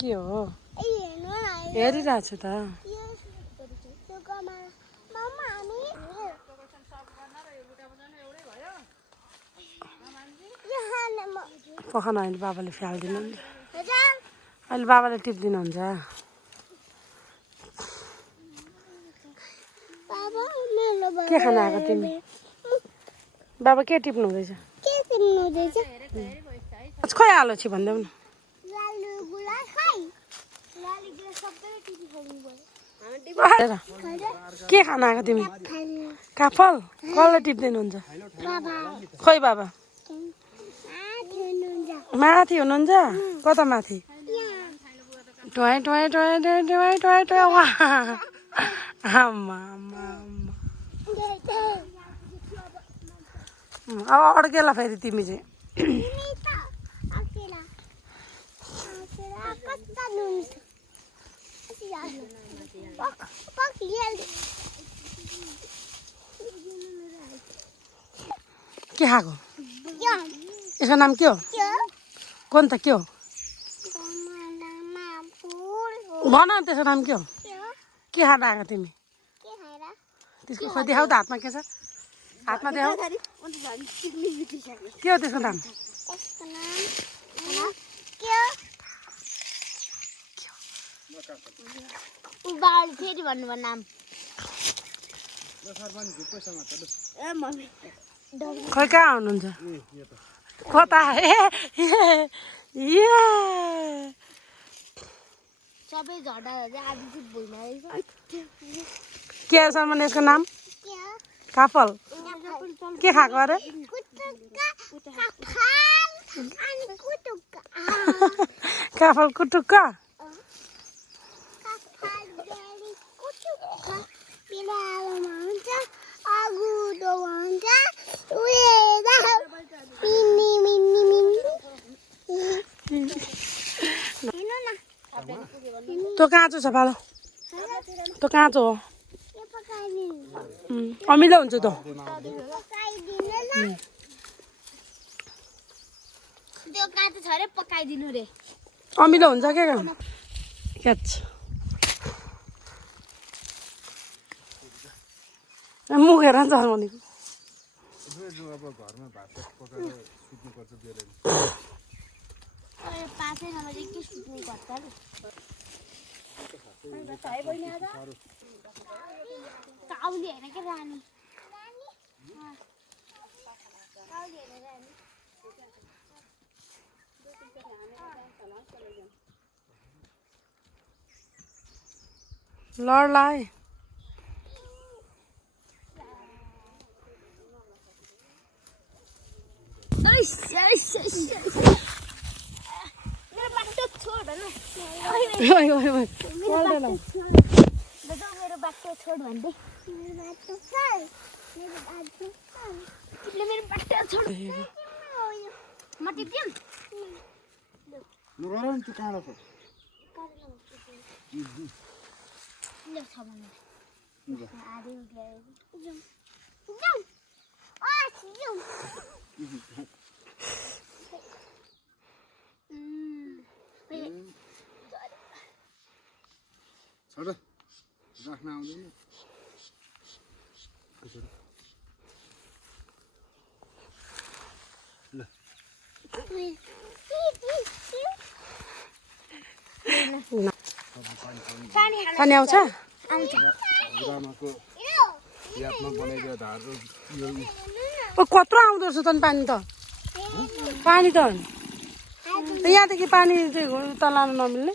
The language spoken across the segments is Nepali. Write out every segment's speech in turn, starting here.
के हो हेरिरहेको छु त पखान अहिले बाबाले फ्यालिदिनुहुन्छ अहिले बाबाले टिपिदिनुहुन्छ के खान आएको तिमी बाबा के टिप्नु हुँदैछ खोइ आलो छि भन्दै न के खान आएको तिमी काफल कसलाई टिप्दिनुहुन्छ खोइ बाबा माथि हुनुहुन्छ कता माथि टोय टोय टोय टोय टोय टोय टोय आम्मा अब अड्केला फेरि तिमी चाहिँ के खाएको यसको नाम के हो कुन त के हो भन त्यसको नाम के हो के खान आएको तिमी त्यसको खोइ देखाउ त हातमा के छ हातमा देखाउ के हो त्यसको नाम फेरि भन्नुभयो नाम खोइ कहाँ हुनुहुन्छ कता सबै झडा आधी चाहिँ भुइँमा के शर्मा यसको नाम काफल के खाएको अरे काफल कुटुक्क त्यो काँचो छ पालो त्यो काँचो हो अमिलो हुन्छ त त्यो काँचो छ रे पकाइदिनु रे अमिलो हुन्छ के क्याच मुखेर जर्मनीको पासै नभए के सुत्ने गर्छ काउली होइन के रानी लडलाई मेरो बाटो छोड भन्दै मेरो बाटो छोड म टिप्दिम राख्न आउँदैन पानी आउँछ कत्रो आउँदो रहेछ त पानी त पानी त यहाँदेखि पानी चाहिँ उता लानु नमिल्ने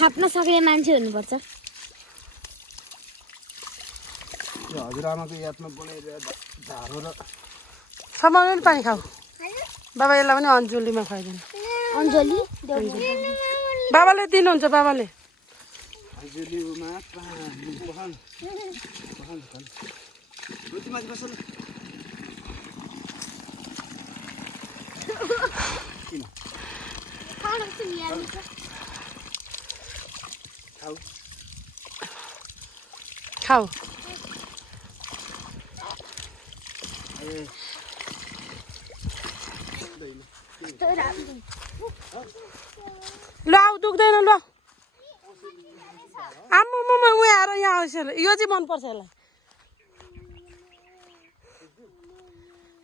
थाप्न सक्ने मान्छे हुनुपर्छ हजुरआमाको यादमा बनाइदिएर झारो र समाउने पानी खाऊ बाबा यसलाई पनि अन्जुलीमा खुवाइदिनु अन्जली बाबाले दिनुहुन्छ बाबाले अन्जुलीमा पहल रुचिमाथि बस न किन खाऊ खाऊ ल आऊ दुख्दैन ल आम्मामा उ आएर यहाँ आउँछ यो चाहिँ मनपर्छ यसलाई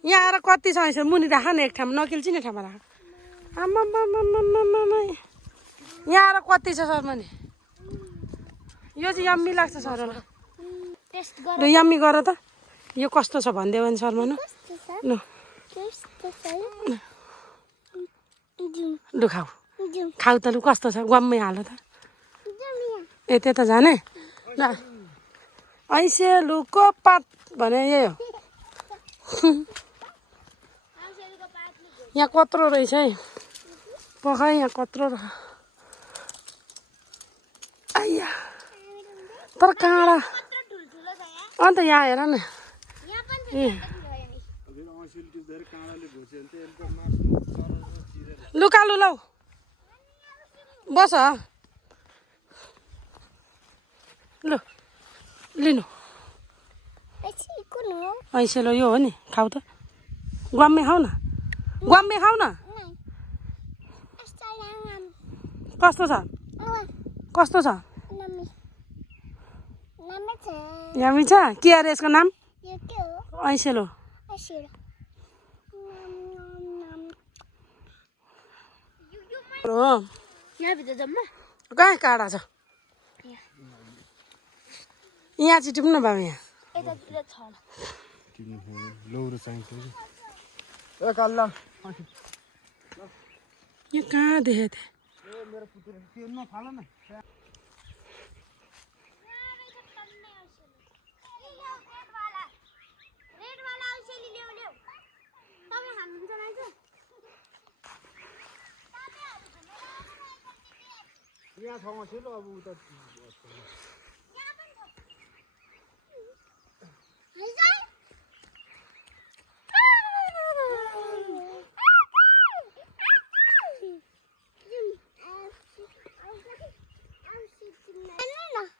यहाँ आएर कति छ यसो मुनि राख न एक ठाउँमा नकिल्चिने ठाउँमा राख आम्मामा यहाँ आएर कति छ शर्मानी यो चाहिँ यम्मी लाग्छ सरलाई टेस्ट ल यम्मी गर त यो कस्तो छ भनिदियो भने शर्मानु ल लु खाऊ खाऊ त लु कस्तो छ गम्मै हाल त ए त्यता जाने ल ऐसे लुको पात भने यही हो यहाँ कत्रो रहेछ है पखाइ यहाँ कत्रो आइया तर काँडा अन्त यहाँ हेर न ए लु कालु लौ बस लु लिनु ऐसे लो यो हो नि खाऊ त ग्वाम्मे खाऊ न ग्वाम्मे खाऊ न कस्तो छ कस्तो छ यम्मी छ के अरे यसको नाम ऐसे लो यहाँभित्र जम्मा कहाँ काँडा छ यहाँ चाहिँ टिप्नु बाबु यहाँ यतातिर छ लौरो चाहिन्छ ए कल्ला यो कहाँ देखेको थिएँ मेरो पुत्र तिर्न थाल न यहाँ ठाउँमा छ ल अब उता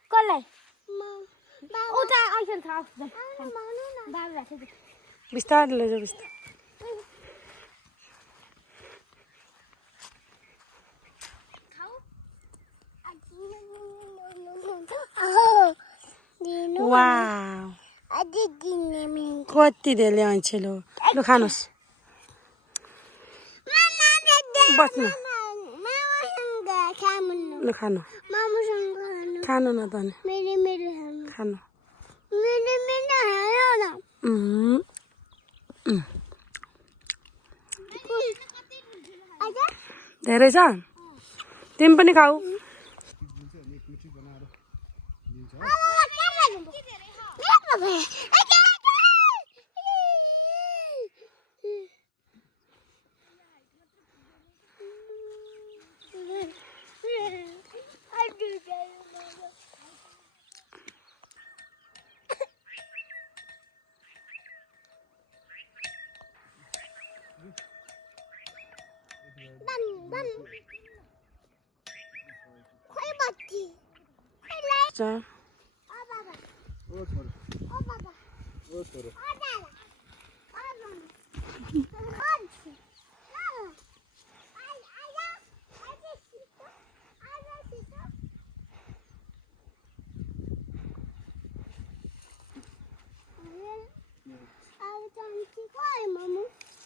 कसलाई उता ऐसन छ बिस्तारै लैजाऊ बिस्तारै वाउ कति धेरै ऐँचे लु लु खानुहोस् बस्नु लु खानु खानु न त नि खानु धेरै छ तिमी पनि खाऊ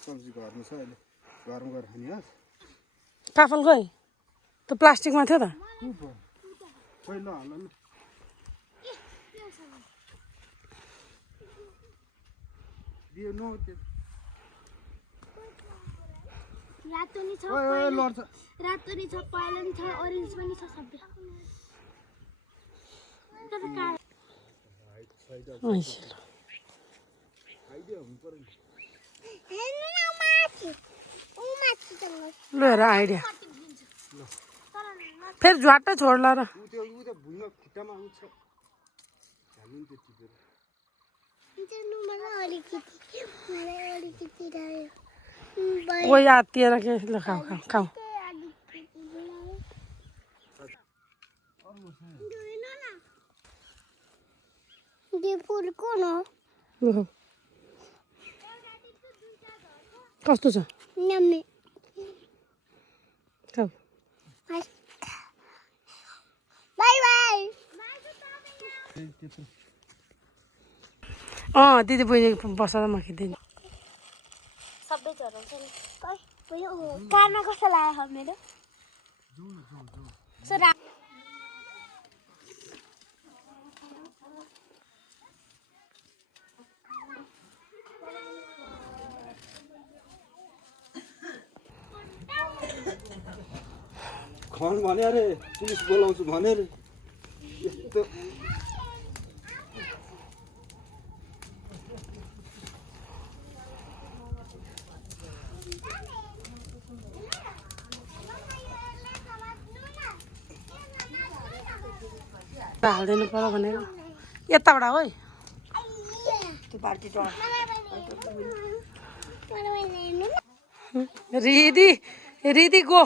सब्जी घरमा छ अहिले घरमा गएर खाने होस् काफल गयो त्यो प्लास्टिकमा थियो त पहिला हाल न दियो नो त्यो रातो नि छ ओए लड्छ रातो नि छ पहेँलो नि छ ओरेन्ज पनि छ सबै तर कालो ऐसे आइडिया हुनु पर्यो लु हेर आइडिया फेरि झ्वाट्टै छोड्ला र उ त्यो भुइँमा खुट्टामा आउँछ हाल्नु नि त्यो टिपेर कोही आत्तिएर के ल खाऊ खाऊ खाऊ लु खाऊ कस्तो छ दिदी बहिनी बस्छ म खिच्दिनँ सबै चराउँछ नि कानमा कस्तो लाग्यो मेरो खन भने अरे पुलिस बोलाउँछु भने अरे यस्तो हाल्दिनु पर्यो भनेको यताबाट है रिदी रिदी गो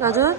हजुर